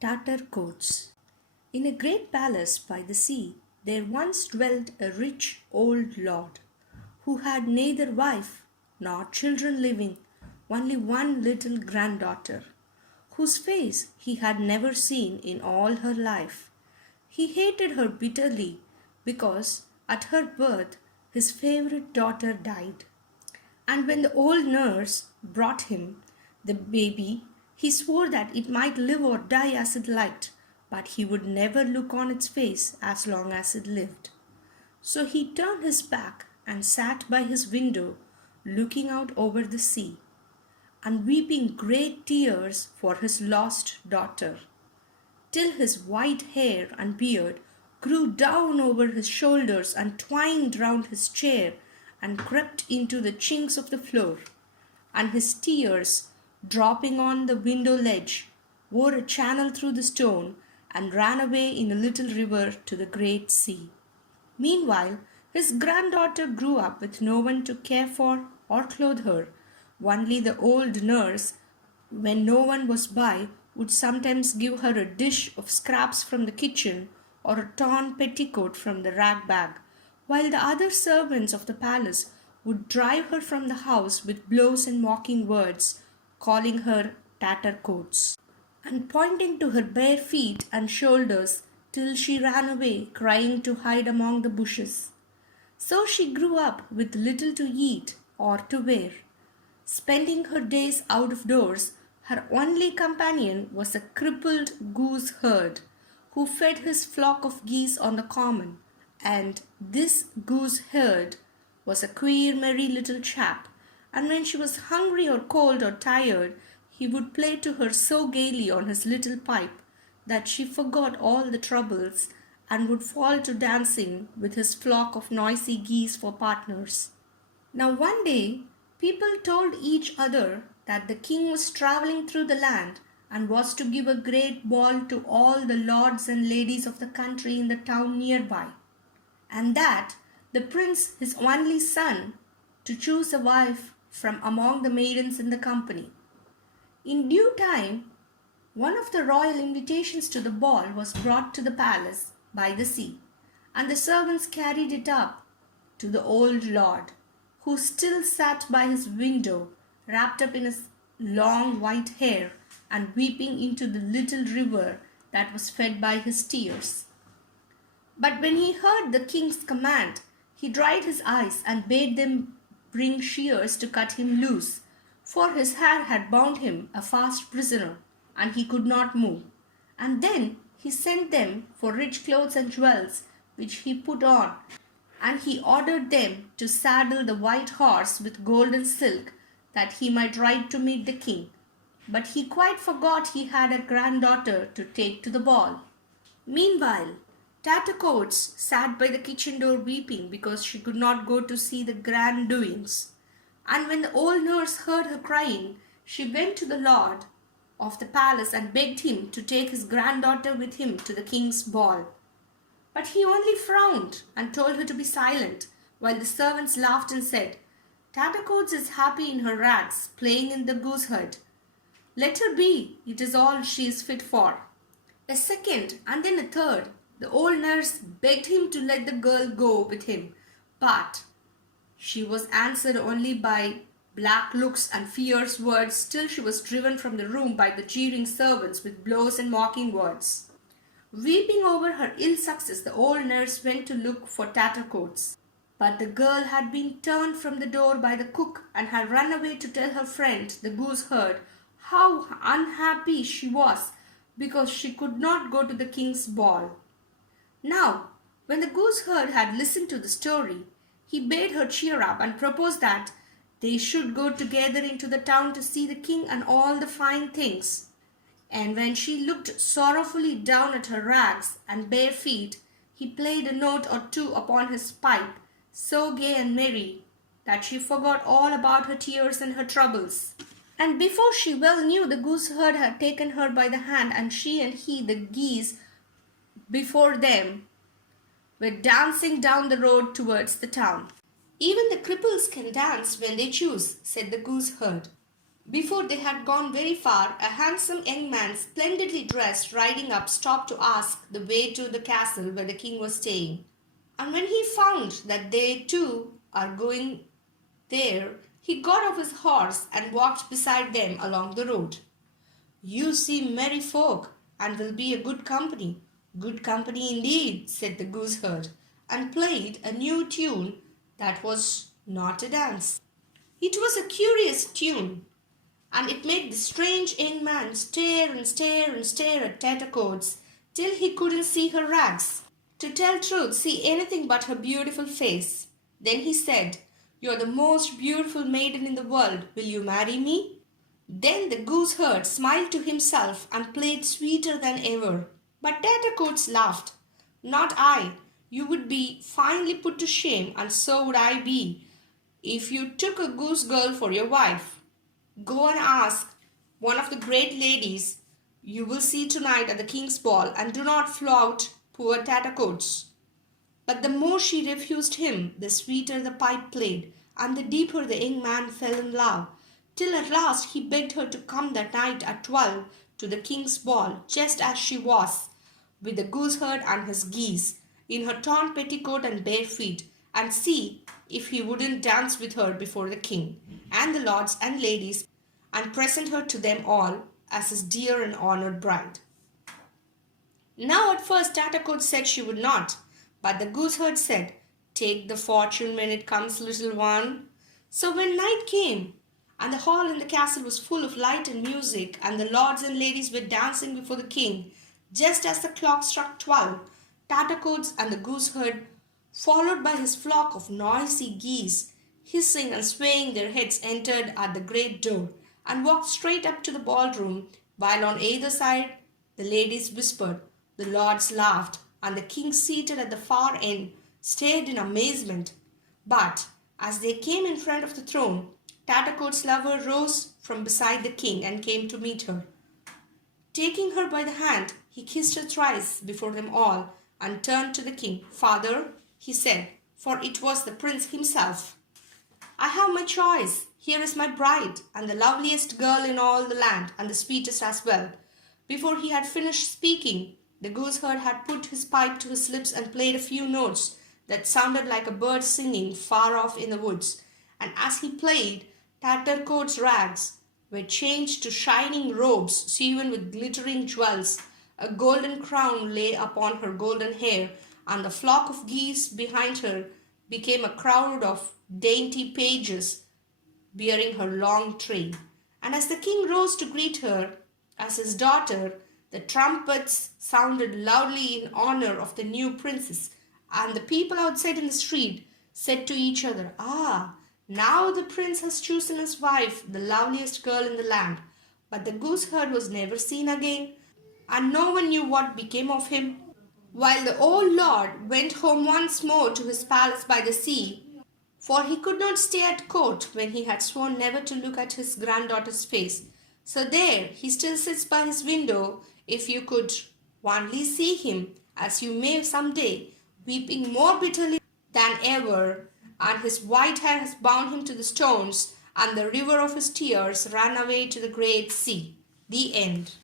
Tattercoats. In a great palace by the sea, there once dwelt a rich old lord, who had neither wife nor children living, only one little granddaughter, whose face he had never seen in all her life. He hated her bitterly because at her birth his favorite daughter died. And when the old nurse brought him the baby, he swore that it might live or die as it liked, but he would never look on its face as long as it lived. So he turned his back and sat by his window, looking out over the sea, and weeping great tears for his lost daughter, till his white hair and beard grew down over his shoulders and twined round his chair and crept into the chinks of the floor, and his tears, dropping on the window ledge, wore a channel through the stone and ran away in a little river to the great sea. Meanwhile, his granddaughter grew up with no one to care for or clothe her. Only the old nurse, when no one was by, would sometimes give her a dish of scraps from the kitchen or a torn petticoat from the rag bag, while the other servants of the palace would drive her from the house with blows and mocking words, calling her Tattercoats, and pointing to her bare feet and shoulders till she ran away, crying to hide among the bushes. So she grew up with little to eat or to wear. Spending her days out of doors, her only companion was a crippled goose herd, who fed his flock of geese on the common, and this goose herd was a queer, merry little chap, and when she was hungry or cold or tired, he would play to her so gaily on his little pipe that she forgot all the troubles and would fall to dancing with his flock of noisy geese for partners. Now one day, people told each other that the king was traveling through the land and was to give a great ball to all the lords and ladies of the country in the town nearby, and that the prince, his only son, to choose a wife from among the maidens in the company. In due time, one of the royal invitations to the ball was brought to the palace by the sea, and the servants carried it up to the old lord, who still sat by his window, wrapped up in his long white hair and weeping into the little river that was fed by his tears. But when he heard the king's command, he dried his eyes and bade them bring shears to cut him loose, for his hair had bound him a fast prisoner, and he could not move. And then he sent them for rich clothes and jewels, which he put on, and he ordered them to saddle the white horse with gold and silk, that he might ride to meet the king. But he quite forgot he had a granddaughter to take to the ball. Meanwhile, Tattercoats sat by the kitchen door weeping because she could not go to see the grand doings. And when the old nurse heard her crying, she went to the lord of the palace and begged him to take his granddaughter with him to the king's ball. But he only frowned and told her to be silent, while the servants laughed and said, "Tattercoats is happy in her rags, playing in the goose herd. Let her be, it is all she is fit for." A second and then a third, the old nurse begged him to let the girl go with him, but she was answered only by black looks and fierce words till she was driven from the room by the jeering servants with blows and mocking words. Weeping over her ill success, the old nurse went to look for Tattercoats. But the girl had been turned from the door by the cook and had run away to tell her friend, the goose herd, how unhappy she was because she could not go to the king's ball. Now, when the goose herd had listened to the story, he bade her cheer up and proposed that they should go together into the town to see the king and all the fine things. And when she looked sorrowfully down at her rags and bare feet, he played a note or two upon his pipe, so gay and merry that she forgot all about her tears and her troubles. And before she well knew, the goose herd had taken her by the hand, and she and he, the geese before them, were dancing down the road towards the town. "Even the cripples can dance when they choose," said the goose herd. Before they had gone very far, a handsome young man, splendidly dressed, riding up, stopped to ask the way to the castle where the king was staying. And when he found that they too are going there, he got off his horse and walked beside them along the road. "You seem merry folk, and will be a good company." "Good company indeed," said the gooseherd, and played a new tune that was not a dance. It was a curious tune, and it made the strange young man stare and stare and stare at Tattercoats till he couldn't see her rags. To tell truth, see anything but her beautiful face. Then he said, "You are the most beautiful maiden in the world. Will you marry me?" Then the gooseherd smiled to himself and played sweeter than ever. But Tattercoats laughed. "Not I. You would be finely put to shame, and so would I be, if you took a goose girl for your wife. Go and ask one of the great ladies you will see tonight at the king's ball, and do not flout poor Tattercoats." But the more she refused him, the sweeter the pipe played, and the deeper the young man fell in love, till at last he begged her to come that night at 12 to the king's ball, just as she was, with the gooseherd and his geese, in her torn petticoat and bare feet, and see if he wouldn't dance with her before the king and the lords and ladies, and present her to them all as his dear and honoured bride. Now at first Tattercoats said she would not, but the gooseherd said, "Take the fortune when it comes, little one." So when night came, and the hall in the castle was full of light and music, and the lords and ladies were dancing before the king, just as the clock struck 12, Tattercoats and the gooseherd, followed by his flock of noisy geese, hissing and swaying their heads, entered at the great door, and walked straight up to the ballroom, while on either side the ladies whispered, the lords laughed, and the king, seated at the far end, stared in amazement. But as they came in front of the throne, Tattercoats' lover rose from beside the king and came to meet her. Taking her by the hand, he kissed her thrice before them all, and turned to the king. "Father," he said, for it was the prince himself, "I have my choice. Here is my bride, and the loveliest girl in all the land, and the sweetest as well." Before he had finished speaking, the gooseherd had put his pipe to his lips and played a few notes that sounded like a bird singing far off in the woods. And as he played, Tattercoats' rags were changed to shining robes sewn with glittering jewels. A golden crown lay upon her golden hair, and the flock of geese behind her became a crowd of dainty pages bearing her long train. And as the king rose to greet her as his daughter, the trumpets sounded loudly in honor of the new princess, and the people outside in the street said to each other, "Ah, now the prince has chosen his wife, the loveliest girl in the land." But the gooseherd was never seen again, and no one knew what became of him. While the old lord went home once more to his palace by the sea, for he could not stay at court when he had sworn never to look at his granddaughter's face. So there he still sits by his window, if you could only see him, as you may some day, weeping more bitterly than ever, and his white hair has bound him to the stones, and the river of his tears ran away to the great sea. The end.